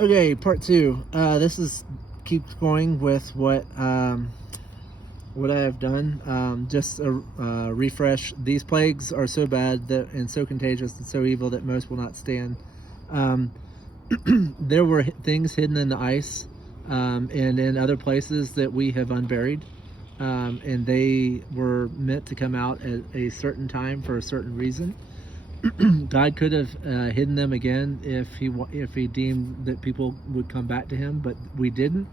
Okay, part two. This keeps going with what I have done. Just a refresh. These plagues are so bad that and so contagious and so evil that most will not stand. Um, there were things hidden in the ice and in other places that we have unburied, and they were meant to come out at a certain time for a certain reason. God could have hidden them again if he deemed that people would come back to him, but we didn't.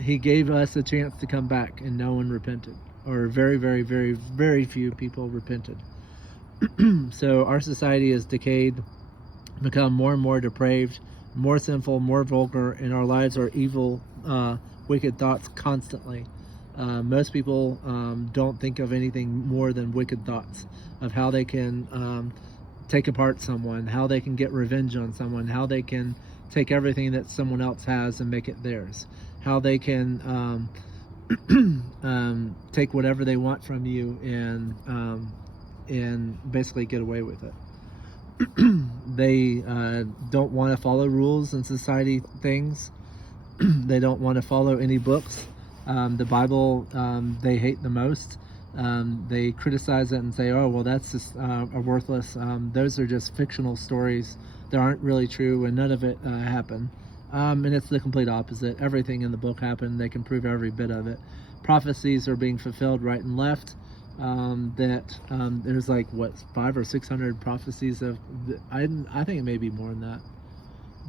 He gave us a chance to come back, and no one repented, or very, very, very, very few people repented. So our society has decayed, become more and more depraved, more sinful, more vulgar, and our lives are evil, wicked thoughts constantly. Most people don't think of anything more than wicked thoughts of how they can take apart someone, how they can get revenge on someone, how they can take everything that someone else has and make it theirs, how they can take whatever they want from you and basically get away with it. They don't want to follow rules and society things. They don't want to follow any books. The Bible they hate the most. They criticize it and say, oh, well, that's just worthless. Those are just fictional stories that aren't really true, and none of it happened. And it's the complete opposite. Everything in the book happened. They can prove every bit of it. Prophecies are being fulfilled right and left. There's like, what, 500 or 600 prophecies of, I think it may be more than that.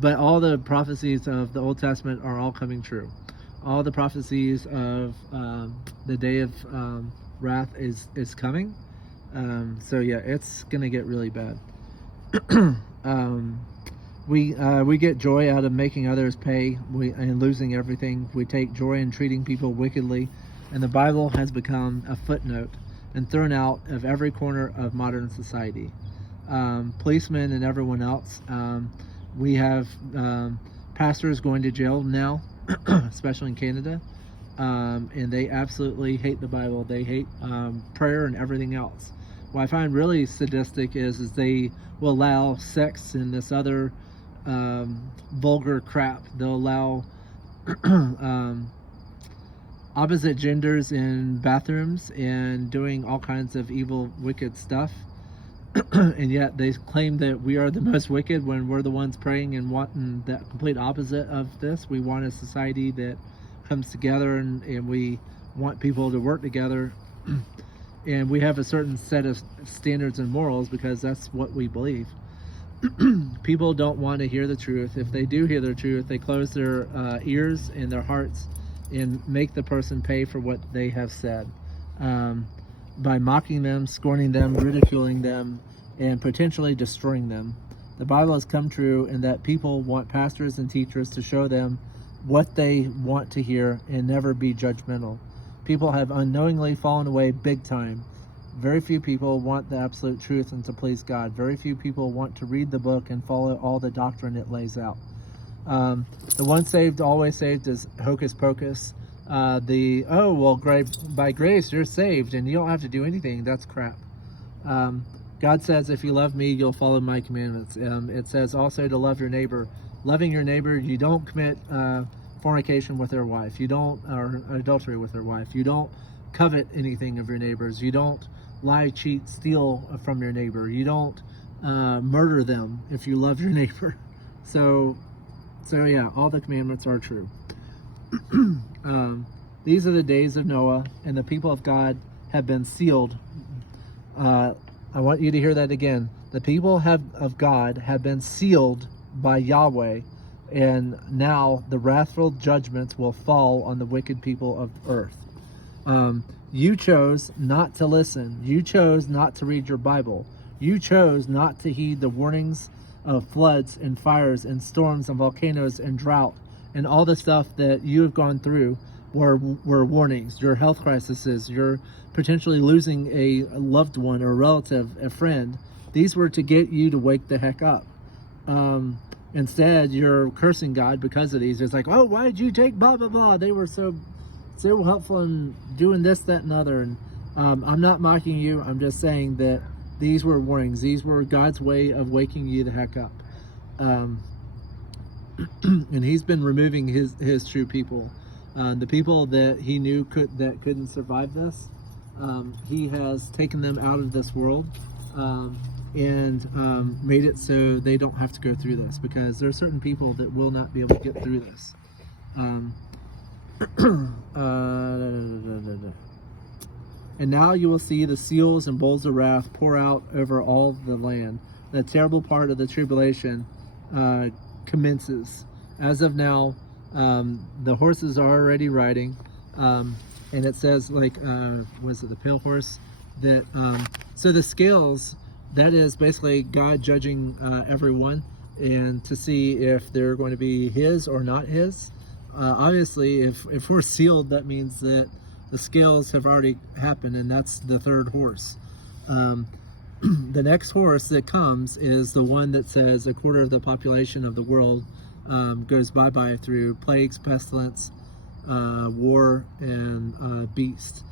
But all the prophecies of the Old Testament are all coming true. All the prophecies of the day of wrath is coming. So yeah, it's gonna get really bad. We get joy out of making others pay and losing everything. We take joy in treating people wickedly, and the Bible has become a footnote and thrown out of every corner of modern society. Policemen and everyone else. We have pastors going to jail now, especially in Canada, and they absolutely hate the Bible. They hate prayer and everything else. What I find really sadistic is they will allow sex and this other vulgar crap. They'll allow opposite genders in bathrooms and doing all kinds of evil, wicked stuff. And yet they claim that we are the most wicked when we're the ones praying and wanting the complete opposite of this. We want a society that comes together and we want people to work together. And we have a certain set of standards and morals because that's what we believe. People don't want to hear the truth. If they do hear the truth, they close their ears and their hearts and make the person pay for what they have said. By mocking them, scorning them, ridiculing them, and potentially destroying them. The Bible has come true in that people want pastors and teachers to show them what they want to hear and never be judgmental. People have unknowingly fallen away big time. Very few people want the absolute truth and to please God. Very few people want to read the book and follow all the doctrine it lays out. The once saved, always saved is hocus pocus. By grace you're saved and you don't have to do anything. That's crap. God says, if you love me, you'll follow my commandments. It says also to love your neighbor. Loving your neighbor, you don't commit fornication with their wife. You don't, or adultery with their wife. You don't covet anything of your neighbors. You don't lie, cheat, steal from your neighbor. You don't murder them if you love your neighbor. So yeah, all the commandments are true. These are the days of Noah, and the people of God have been sealed. I want you to hear that again. The people of God have been sealed by Yahweh, and now the wrathful judgments will fall on the wicked people of earth. You chose not to listen. You chose not to read your Bible. You chose not to heed the warnings of floods and fires and storms and volcanoes and drought and all the stuff that you have gone through were warnings. Your health crises, you're potentially losing a loved one or a relative, a friend. These were to get you to wake the heck up. Instead, you're cursing God because of these. It's like, oh, why did you take blah, blah, blah? They were so helpful in doing this, that, and other. And I'm not mocking you. I'm just saying that these were warnings. These were God's way of waking you the heck up. And he's been removing his true people, the people that he knew couldn't survive this. He has taken them out of this world, and made it so they don't have to go through this, because there are certain people that will not be able to get through this. And now you will see the seals and bowls of wrath pour out over all the land. The terrible part of the tribulation commences. As of now, the horses are already riding, and it says, like, was it the pale horse? That so the scales, that is basically God judging everyone, and to see if they're going to be his or not his. Obviously, if we're sealed, that means that the scales have already happened, and that's the third horse. The next horse that comes is the one that says a quarter of the population of the world goes bye-bye through plagues, pestilence, war, and beast.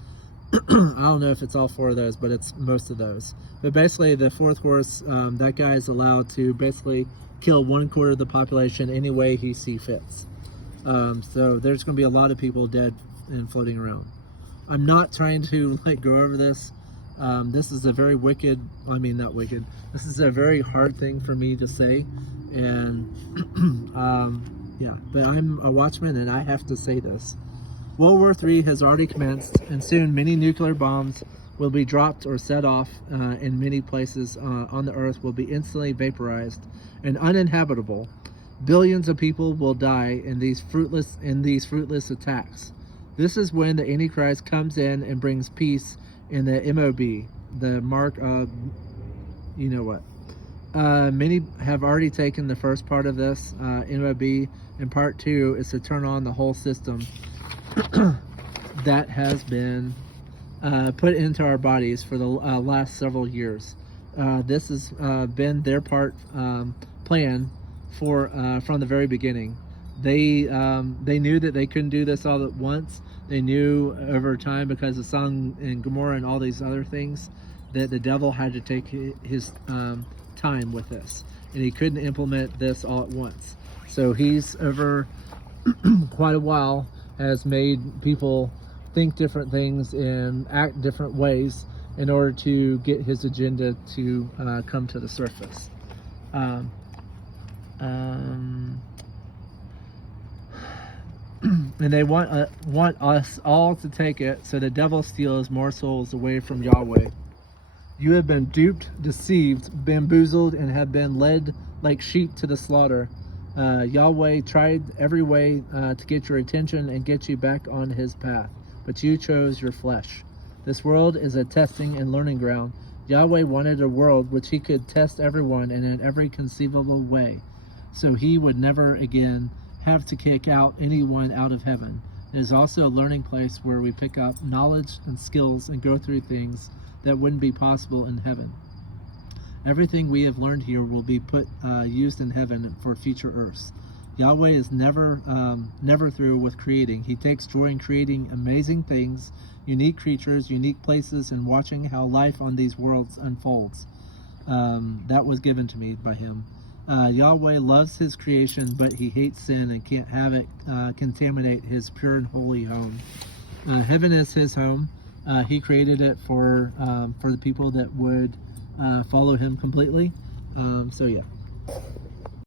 I don't know if it's all four of those, but it's most of those. But basically, the fourth horse, that guy is allowed to basically kill 1/4 of the population any way he sees fits. So there's going to be a lot of people dead and floating around. I'm not trying to go over this. This is a very wicked, I mean not wicked, this is a very hard thing for me to say, and yeah, but I'm a watchman and I have to say this. World War III has already commenced, and soon many nuclear bombs will be dropped or set off in many places on the earth, will be instantly vaporized and uninhabitable. Billions of people will die in these fruitless attacks. This is when the Antichrist comes in and brings peace in the MOB, the mark of, you know what. Many have already taken the first part of this MOB, and part 2 is to turn on the whole system that has been put into our bodies for the last several years. This has been their plan from the very beginning. They knew that they couldn't do this all at once. They knew over time, because of Sodom and Gomorrah and all these other things, that the devil had to take his time with this, and he couldn't implement this all at once. So he's over quite a while has made people think different things and act different ways in order to get his agenda to come to the surface. And they want us all to take it, so the devil steals more souls away from Yahweh. You have been duped, deceived, bamboozled, and have been led like sheep to the slaughter. Yahweh tried every way to get your attention and get you back on his path, but you chose your flesh. This world is a testing and learning ground. Yahweh wanted a world which he could test everyone and in every conceivable way, so he would never again have to kick out anyone out of heaven. It is also a learning place where we pick up knowledge and skills and go through things that wouldn't be possible in heaven. Everything we have learned here will be used in heaven for future earths. Yahweh is never through with creating. He takes joy in creating amazing things, unique creatures, unique places, and watching how life on these worlds unfolds. That was given to me by him. Yahweh loves his creation, but he hates sin and can't have it contaminate his pure and holy home. Heaven is his home. He created it for the people that would follow him completely. So yeah.